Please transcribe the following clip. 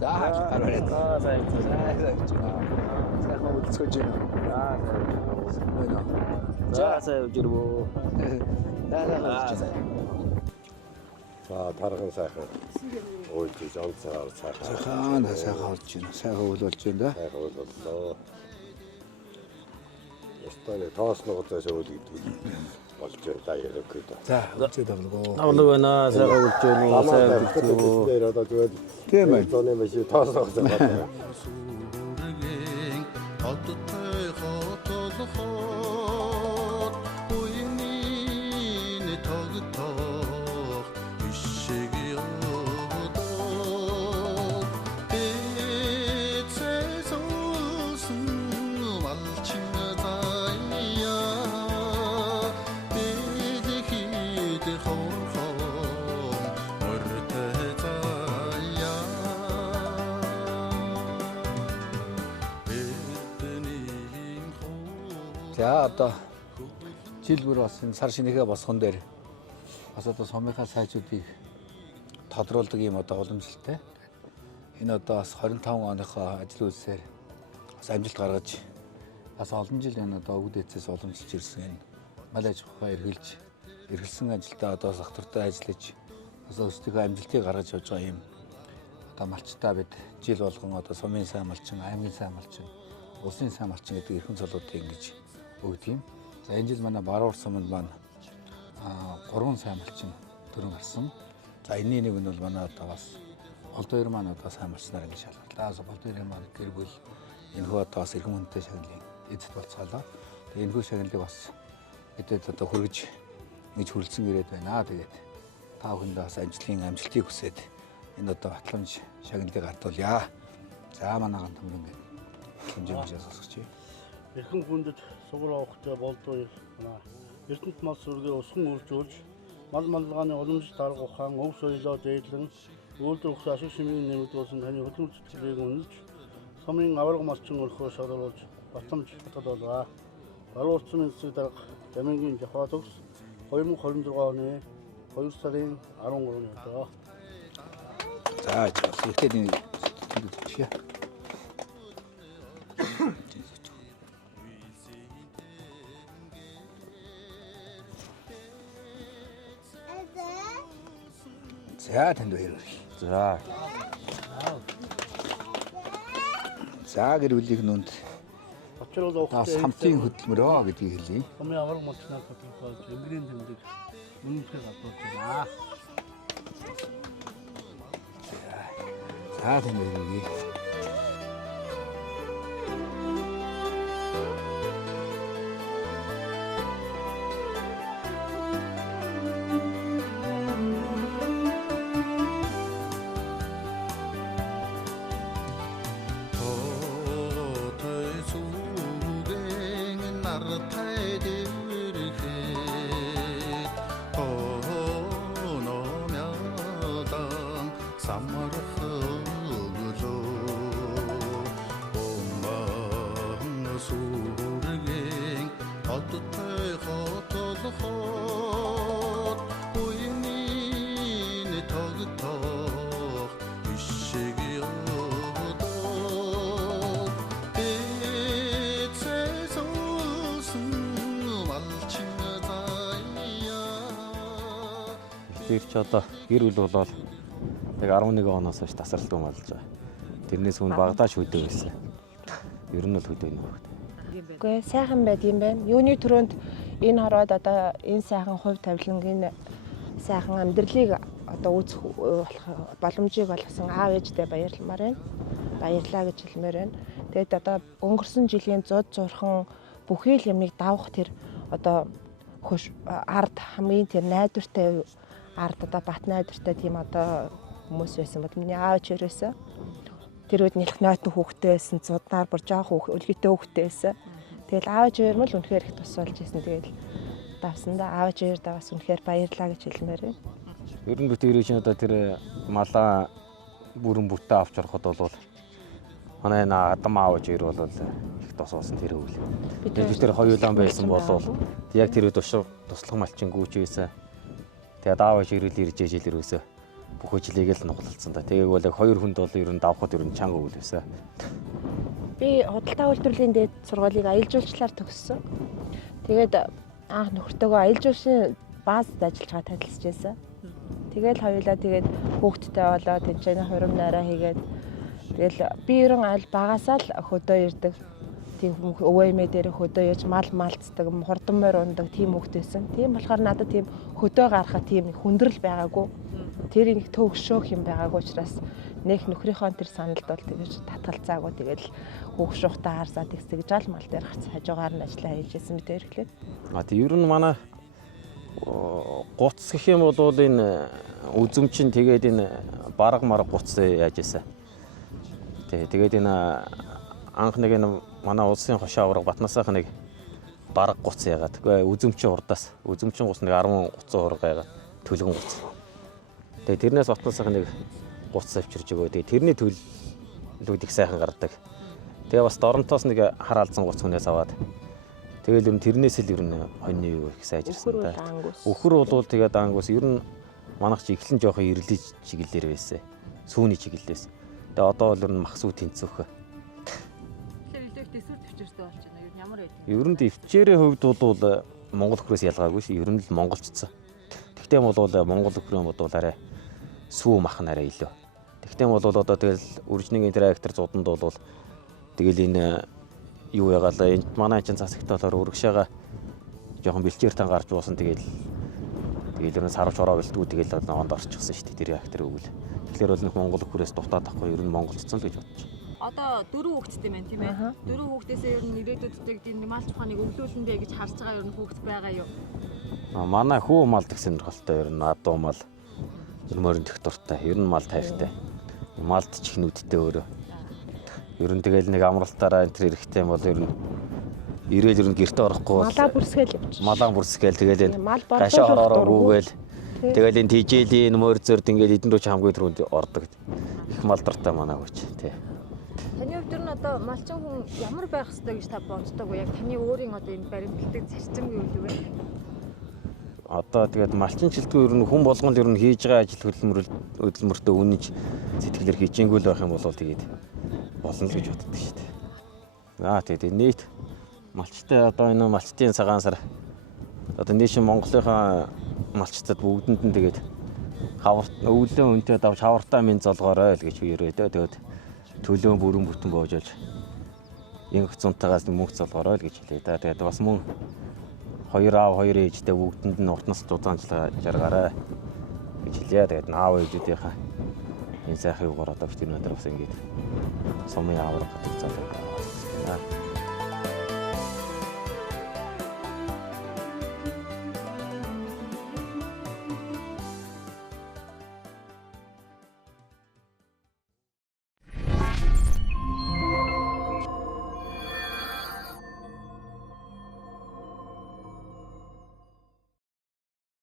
За хараарай. Сайхан үлцгэж байна. За явж ирвөө. За тархан сайхан. Ойлж жон цаар сайхан. Сайхан болж байна. Сайхан үл болж байна да. Сайхан боллоо. Ястаа тоосногоос өөл гэдэг болж байна яг гэдэг. За үлцээд авлаа. Авлаа байна. Сайхан явж байна. Сайхан явж Тэр одоо тэгээд тийм ээ. тооны маш тоосногоос байна. За одоо жил бүр бас энэ сар шинэгээ босгон дээр бас одоо сумынхаа сайжуудыг тодруулдаг юм одоо уламжлалтай. Энэ одоо бас 25 оныхоо ажил үйлсээр бас амжилт гаргаж бас олон жил энэ одоо өвд эцэс уламжилж ирсэн энэ мал аж ахуйгаа эргэлсэн ажилдаа одоо сахтартай ажиллаж бас өөрсдийнхөө амжилтыг гаргаж явж байгаа юм. Одоо малчтаа бид жил болгон одоо сумын сайн малчин, аймгийн сайн малчин, улсын сайн малчин гэдэг эрхэм цолуудыг ингэж өгдөг юм. За энэ жил манай Баруур суманд маань 3 сайн малчин төрөн гарсан. За энэний нэг нь бол манай одоо бас Болдойр маань одоо сайн малчнаар ингэ шалгарлаа. Болдойрын маань гэр бүл энэхүү одоо бас эрхэм хүнтэй шагналын эзэд болцоолоо. Тэгээ энэхүү шагналыг бас бидэд одоо хүргэж ингэж хүрлцэн ирээд байна. Тэгээд та бүхэндээ бас амжилтыг хүсээд энэ одоо батламж шагналыг гартуулъя. За манай ган төмрөн гэдэг хэмжээс сонсгоч. Эрхэм хүндэд сугар авахтай Болдойр манай Эрдэнэт мал сүргээ усхан үржүүлж мал маллагааны уламжлалт арга ухаан өв соёлоо дээдлэн үйлдвэр ухсан ашиг шимийн нэмэгдүүлсэн таны хөдөлмөр цэцгэлийг үнэлж сумын аварга малчин өрхөө шалруулж батламж баталуулаа. Баруур сумын эсрэг дарга Дамингийн Жахаа төгс 2026 оны 2 сарын 13-ны өдөр. За ихтэй нэг тийшээ. За танд баяр. За гэр бүлийг нүнд бас хамтын хөдөлмөрөө гэдгийг хэлье. Сумын аварга малчнаас тодорхойлж эмгэрийн тэмдэг үнэмшиг гадууж байна. За танд баяр. Тэрч одоо гэр бүл болоод яг 11 оноос хойш тасралтгүй болж байгаа. Тэрнээс өмнө багадаа шүдэг байсан. Ер нь бол хөдөө нөх. Үгүй сайхан байд юм байна. Юуны төрөнд энэ хороод одоо энэ сайхан хувь тавилангийн сайхан амьдралыг одоо үүсэх боломжийг олгосон аав ээжтэй баярламаар байна. Баярлаа гэж хэлмээр байна. Тэгэд одоо өнгөрсөн жилийн 100 зурхан бүхий л юмыг давах тэр одоо ард хамгийн тэр найдвартай ард одоо бат найдвартай тийм одоо хүмүүс байсан бол миний аав ээжээрээс тэр үед нэлэх нойтон хүүхдтэй байсан, цуднаар бүр жоох өлгийтэй хүүхдтэй байсан. Тэгэл аав ээжээр нь л үнэхээр их тус болж байсан. Тэгэл давсандаа аав ээжээрдээ бас үнэхээр баярлаа гэж хэлмээр байна. Ер нь бит ирэх чинь одоо тэр малаа бүрэн бүтээ авч ороход бол манай адам аав ээжээр бол их тус болсон тэр үйл. Бид тэр хоёулаа байсан бол яг тэр үед туслах малчин гүйж байсан. Тэгээд аав ээжээр л ирж ижил ирээсэ бүх ажлыг л нугалалцсан да. Тэгээ бол яг хоёр хүнд бол ер нь давхад ер нь чанга үйл байсан. Би худалдаа үйлдвэрлэлийн дээд сургуулийг аялал жуулчлалаар төгссөн. Тэгээд анх нөхөртөөгөө аялал жуулчлалын баазд ажиллаж байгаа танилцж байсан. Тэгэл хоёулаа тэгээд хүүхдтэй болоо тэнцэнэ хурим найраа хийгээд тэгэл би ерөн аль багасаа л хөдөө ирдэг. Тийм өвөөмэ дээр хөдөө яж мал малцдаг, хурдан морь ундаг тийм хүүхдээсэн. Тийм болохоор надад тийм хөдөө гарахад тийм хүндрэл байгаагүй. Тэр нэг төгшөөх юм байгаагүй учраас нэг нөхрийнхөө тэр саналд бол тэгэж татгалцаагүй тэгэл хүүх шуухтаа харсаа тэгсэж жал мал дээр хажуугаар нь ажиллаа хийж байсан мэт ирэхлээр. Тэг ер нь манай гуц гэх юм бол энэ үзүмчин тэгээд энэ бараг марга гуц яаж ийсэн. Тэгээд энэ анх нэг энэ манай улсын хошоо авраг Батнасынх нэг бараг гуц яагаад. Тэгвэл үзүмчин урдаас үзүмчин гуц нэг 10 гуцсан урга яагаад төлгөн гуц. Тэгээд тэрнээс Батнасынх нэг гуц авчирж өгөө. Тэгээд тэрний төлөвлөд их сайхан гардаг. Тэгээ бас доронтоос нэг хараалзан гуц хүнээс аваад тэгэл ер нь тэрнээс л ер нь хоньны юу их сайжирсан да. Өхөр бол тэгээд ангус ер нь манайх чи эхлэн жоохон ирлий чиглэлээр байсан. Сүүний чиглэлээс. Тэгээ одоо бол ер нь махсуу тэнцвэх. Тэгэхээр илүү их дэсвэр төвчөртэй болж байна. Ер нь ямар байд? Ер нь төвчээрийн хувьд бол Монгол өхрөөс ялгаагүй ши. Ер нь л монголчцсан. Тэгтээ бол Монгол өхрөө бол арай сүү мах нарай илүү. Тэгтээ бол одоо тэгэл үржнийг интерактор зуданд бол тэгэл энэ юу ягаалаа энэ манай чинь цас ихтолоор өргөшөөгөө жоохон бэлчээртэн гарч буусан тэгэл ер нь сарвч ороо бэлтгүү тэгэл онд орчихсон шүү дээ тэр реактор өгвөл. Тэгэхээр бол нэг Монгол өхрөөс дутаад ахгүй ер нь монголчцсан л гэж бодчих. Одоо 4 хүүхэдтэй байна тийм ээ. 4 хүүхдээсээ ер нь ирээдүйдээ тийм малч ухааныг өглөөлөндөө гэж харж байгаа ер нь хүүхэд байгаа юу? Манай хүү мал гэх сонирхолтой ер нь адуу мал мөрөнд их дуртай. Ер нь мал тайртай. Малд ч их нүдтэй өөрөө. Ер нь тэгэл нэг амралтаараа энэ хэрэгтэй бол ер нь ирээл ер нь гэрте орохгүй бол Малаа бүрсгээл явчих. малаа бүрсгээл тэгэл энэ Мал гашаа болдог ороороо дурггүй. гүүгээл тэгэл энэ тижээлийн мөр зөрд ингээд эдэн рүү ч хамгийн түрүүнд ордог. Их мал дуртай манай хүч тий. Таны хувьд ер нь одоо малчин хүн ямар байх ёстой гэж та боддог вэ? Яг таны өөрийн одоо энэ баримтлагдаг зарчим юу вэ? Одоо тэгээд малчинчилтгүй ер нь хүн болгонд ер нь хийж байгаа ажил хөдөлмөртөө үнэнч сэтгэлээр хичээнгүүл байх юм бол тэгээд болно л гэж боддог шүү дээ. Тэгээд нийт малчтай одоо энэ малчтын цагаан сар одоо нийшин Монголынхаа малчтад бүгдэнд нь тэгээд өвлөө үнтэй давж хавартаа минь золгоорой л гэж үерээ тэгээд төлөө бүрэн бүтэн боожож инх цунтагаас мөнгө золгоорой л гэж хэлээ. Тэгээд бас мөн 2 аав 2 ээжтэй бүгдэнд нь уртнаас зузаанчлаа жаргаарай гэж хэлээ. Тэгээд аав ээжүүдийнхаа энэ сайхан юугаар одоо бид энэ өдөр бас ингэж сумын аврах гэдэг залуу.